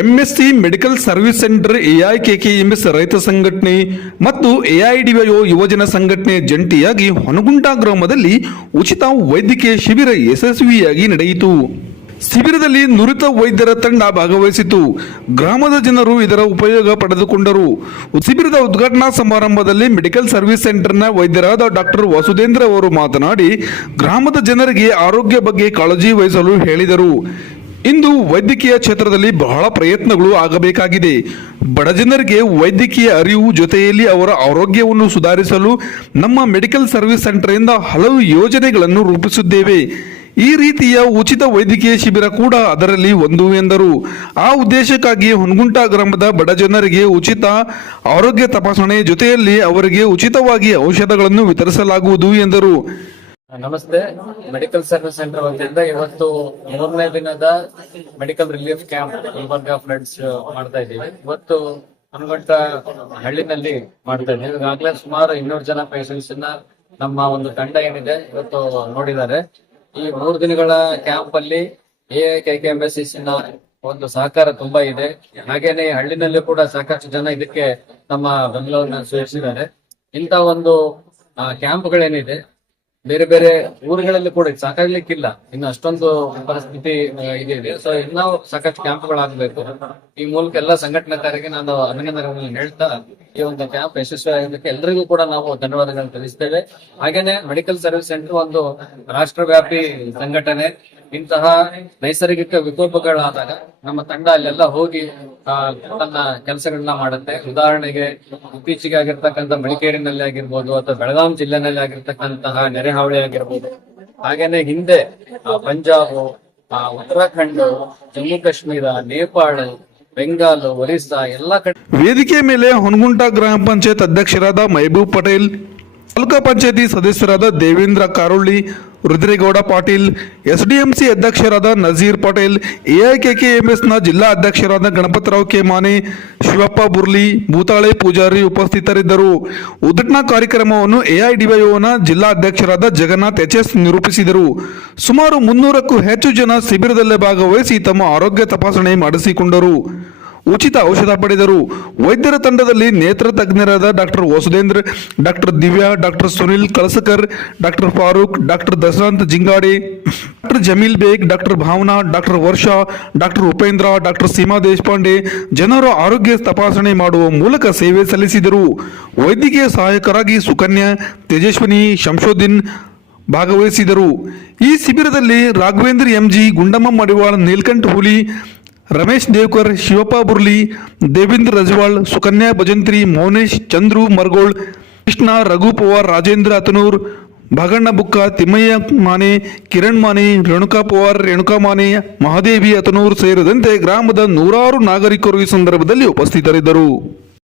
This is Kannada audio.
MSC medical service centre AIKKMS ರೈತ ಸಂಘಟನೆ ಮತ್ತು ಎಐಡಿಒ ಯುವಜನ ಸಂಘಟನೆ ಜಂಟಿಯಾಗಿ ಹೊನಗುಂಟ ಗ್ರಾಮದಲ್ಲಿ ಉಚಿತ ವೈದ್ಯಕೀಯ ಶಿಬಿರ ಯಶಸ್ವಿಯಾಗಿ ನಡೆಯಿತು. ಶಿಬಿರದಲ್ಲಿ ನುರಿತ ವೈದ್ಯರ ತಂಡ ಭಾಗವಹಿಸಿತು ಗ್ರಾಮದ ಜನರು ಇದರ ಉಪಯೋಗ ಪಡೆದುಕೊಂಡರು. ಶಿಬಿರದ ಉದ್ಘಾಟನಾ ಸಮಾರಂಭದಲ್ಲಿ ಮೆಡಿಕಲ್ ಸರ್ವಿಸ್ ಸೆಂಟರ್ನ ವೈದ್ಯರಾದ ಡಾಕ್ಟರ್ ವಸುಧೇಂದ್ರ ಅವರು ಮಾತನಾಡಿ, ಗ್ರಾಮದ ಜನರಿಗೆ ಆರೋಗ್ಯ ಬಗ್ಗೆ ಕಾಳಜಿ ವಹಿಸಲು ಹೇಳಿದರು. ಇಂದು ವೈದ್ಯಕೀಯ ಕ್ಷೇತ್ರದಲ್ಲಿ ಬಹಳ ಪ್ರಯತ್ನಗಳು ಆಗಬೇಕಾಗಿದೆ. ಬಡ ಜನರಿಗೆ ವೈದ್ಯಕೀಯ ಅರಿವು ಜೊತೆಯಲ್ಲಿ ಅವರ ಆರೋಗ್ಯವನ್ನು ಸುಧಾರಿಸಲು ನಮ್ಮ ಮೆಡಿಕಲ್ ಸರ್ವಿಸ್ ಸೆಂಟರ್ನಿಂದ ಹಲವು ಯೋಜನೆಗಳನ್ನು ರೂಪಿಸಿದ್ದೇವೆ ಈ ರೀತಿಯ ಉಚಿತ ವೈದ್ಯಕೀಯ ಶಿಬಿರ ಕೂಡ ಅದರಲ್ಲಿ ಒಂದು ಎಂದರು. ಆ ಉದ್ದೇಶಕ್ಕಾಗಿ ಹುನಗುಂಟ ಗ್ರಾಮದ ಬಡ ಜನರಿಗೆ ಉಚಿತ ಆರೋಗ್ಯ ತಪಾಸಣೆ ಜೊತೆಯಲ್ಲಿ ಅವರಿಗೆ ಉಚಿತವಾಗಿ ಔಷಧಗಳನ್ನು ವಿತರಿಸಲಾಗುವುದು ಎಂದರು. ನಮಸ್ತೆ. ಮೆಡಿಕಲ್ ಸರ್ವಿಸ್ ಸೆಂಟರ್ ವತಿಯಿಂದ ಇವತ್ತು ಮೂರನೇ ದಿನದ medical relief camp Gulbarga friends ಮಾಡ್ತಾ ಇದ್ದೀವಿ. ಇವತ್ತು ಹನುಮಂಟ ಹಳ್ಳಿನಲ್ಲಿ ಮಾಡ್ತಾ ಇದ್ದೀವಿ. ಈಗಾಗಲೇ ಸುಮಾರು ಇನ್ನೂರು ಜನ ಪೇಷಂಟ್ಸ್ ನಮ್ಮ ಒಂದು ತಂಡ ಏನಿದೆ, ಇವತ್ತು ನೋಡಿದ್ದಾರೆ. ಈ ಮೂರು ದಿನಗಳ ಕ್ಯಾಂಪ್ ಅಲ್ಲಿ ಎ ಕೆ ಕೆ ಎಂ ಎಸ್ನ ಒಂದು ಸಹಕಾರ ತುಂಬಾ ಇದೆ. ಹಾಗೇನೆ ಹಳ್ಳಿನಲ್ಲೂ ಕೂಡ ಸಾಕಷ್ಟು ಜನ ಇದಕ್ಕೆ ತಮ್ಮ ಬೆಂಗಳೂರಿನ ಸೇರಿಸಿದ್ದಾರೆ. ಇಂತ ಒಂದು ಕ್ಯಾಂಪ್ಗಳೇನಿದೆ ಬೇರೆ ಬೇರೆ ಊರುಗಳಲ್ಲಿ ಕೂಡ ಸಾಕಾಗ್ಲಿಕ್ಕಿಲ್ಲ. ಇನ್ನು ಅಷ್ಟೊಂದು ಪರಿಸ್ಥಿತಿ ಇದೆ ಸೊ ಇನ್ನೂ ಸಾಕಷ್ಟು ಕ್ಯಾಂಪ್ಗಳಾಗಬೇಕು ಈ ಮೂಲಕ ಎಲ್ಲ ಸಂಘಟನೆಕಾರರಿಗೆ ನಾನು ಅಭಿನಂದನೆಗಳನ್ನು ಹೇಳ್ತಾ ಈ ಒಂದು ಕ್ಯಾಂಪ್ ಎಲ್ಲರಿಗೂ ಕೂಡ ನಾವು ಧನ್ಯವಾದಗಳನ್ನು ತಿಳಿಸ್ತೇವೆ. ಹಾಗೇನೆ ಮೆಡಿಕಲ್ ಸರ್ವಿಸ್ ಸೆಂಟರ್ ಒಂದು ರಾಷ್ಟ್ರವ್ಯಾಪಿ ಸಂಘಟನೆ. ಇಂತಹ ನೈಸರ್ಗಿಕ ವಿಕೋಪಗಳಾದಾಗ ನಮ್ಮ ತಂಡ ಅಲ್ಲೆಲ್ಲ ಹೋಗಿ ತನ್ನ ಕೆಲಸಗಳನ್ನ ಮಾಡುತ್ತೆ. ಉದಾಹರಣೆಗೆ ಇತ್ತೀಚೆಗೆ ಆಗಿರ್ತಕ್ಕಂಥ ಮಡಿಕೇರಿನಲ್ಲಿ ಆಗಿರ್ಬೋದು ಅಥವಾ ಬೆಳಗಾಂ ಜಿಲ್ಲೆನಲ್ಲಿ ಆಗಿರ್ತಕ್ಕಂತಹ ನೆರೆಹಾವಳಿ ಆಗಿರ್ಬೋದು. ಹಾಗೇನೆ ಹಿಂದೆ ಪಂಜಾಬ್ ಉತ್ತರಾಖಂಡ್, ಜಮ್ಮು ಕಾಶ್ಮೀರ, ನೇಪಾಳ ಬೆಂಗಾಲ್, ಒರಿಸ್ಸಾ, ಎಲ್ಲಾ ಕಡೆ. ವೇದಿಕೆ ಮೇಲೆ ಹೊನಗುಂಟ ಗ್ರಾಮ ಪಂಚಾಯತ್ ಅಧ್ಯಕ್ಷರಾದ ಮಹಬೂಬ್ ಪಟೇಲ್, ತಾಲೂಕಾ ಪಂಚಾಯತಿ ಸದಸ್ಯರಾದ ದೇವೇಂದ್ರ ಕಾರುಳ್ಳಿ, ರುದ್ರೇಗೌಡ ಪಾಟೀಲ್, ಎಸ್ಡಿಎಂಸಿ ಅಧ್ಯಕ್ಷರಾದ ನಜೀರ್ ಪಟೇಲ್, ಎಐಕೆಕೆಎಂಎಸ್ನ ಜಿಲ್ಲಾ ಅಧ್ಯಕ್ಷರಾದ ಗಣಪತರಾವ್ ಕೆ ಮಾನೆ ಶಿವಪ್ಪ ಬುರ್ಲಿ, ಭೂತಾಳೆ ಪೂಜಾರಿ ಉಪಸ್ಥಿತರಿದ್ದರು. ಉದ್ಘಾಟನಾ ಕಾರ್ಯಕ್ರಮವನ್ನು ಎಐಡಿವೈಒನ ಜಿಲ್ಲಾ ಅಧ್ಯಕ್ಷರಾದ ಜಗನ್ನಾಥ್ ಎಚ್ ಎಸ್ ನಿರೂಪಿಸಿದರು. ಸುಮಾರು ಮುನ್ನೂರಕ್ಕೂ ಹೆಚ್ಚು ಜನ ಶಿಬಿರದಲ್ಲೇ ಭಾಗವಹಿಸಿ ತಮ್ಮ ಆರೋಗ್ಯ ತಪಾಸಣೆ ಮಾಡಿಸಿಕೊಂಡರು. ಉಚಿತ ಔಷಧ ಪಡೆದರು. ವೈದ್ಯರ ತಂಡದಲ್ಲಿ ನೇತ್ರ ತಜ್ಞರಾದ doctor Vasudhendra doctor Divya, doctor Sunil Kalasakar, doctor Farooq, doctor Dasharanth Jingade, doctor Jameel Baig, doctor Bhavana, doctor Varsha, doctor Upendra, doctor Seema Deshpande ಜನರ ಆರೋಗ್ಯ ತಪಾಸಣೆ ಮಾಡುವ ಮೂಲಕ ಸೇವೆ ಸಲ್ಲಿಸಿದರು. ವೈದ್ಯಕೀಯ ಸಹಾಯಕರಾಗಿ ಸುಕನ್ಯಾ, ತೇಜಸ್ವಿನಿ ಶಂಶೋದ್ದೀನ್ ಭಾಗವಹಿಸಿದರು. ಈ ಶಿಬಿರದಲ್ಲಿ ರಾಘವೇಂದ್ರ ಎಂಜಿ, ಗುಂಡಮ್ಮ ಮಡಿವಾಳ, ನೀಲ್ಕಂಠ ಹುಲಿ ರಮೇಶ್ ದೇವ್ಕರ್, ಶಿವಪ್ಪ ಬುರ್ಲಿ, ದೇವೇಂದ್ರ ರಜವಾಳ್, ಸುಕನ್ಯಾ ಭಜಂತ್ರಿ, ಮೌನೇಶ್, ಚಂದ್ರು, ಮರಗೋಳ್, ಕೃಷ್ಣ, ರಘು ಪವಾರ್, ರಾಜೇಂದ್ರ ಅತನೂರ್ ಭಗಣ್ಣ ಬುಕ್ಕ, ತಿಮ್ಮಯ್ಯ ಮಾನೆ, ಕಿರಣ್ ಮಾನೆ, ರೇಣುಕಾ ಪವಾರ್, ರೇಣುಕಾ ಮಾನೆ, ಮಹಾದೇವಿ ಅತನೂರ್ ಸೇರಿದಂತೆ ಗ್ರಾಮದ ನೂರಾರು ನಾಗರಿಕರು ಈ ಸಂದರ್ಭದಲ್ಲಿ ಉಪಸ್ಥಿತರಿದ್ದರು.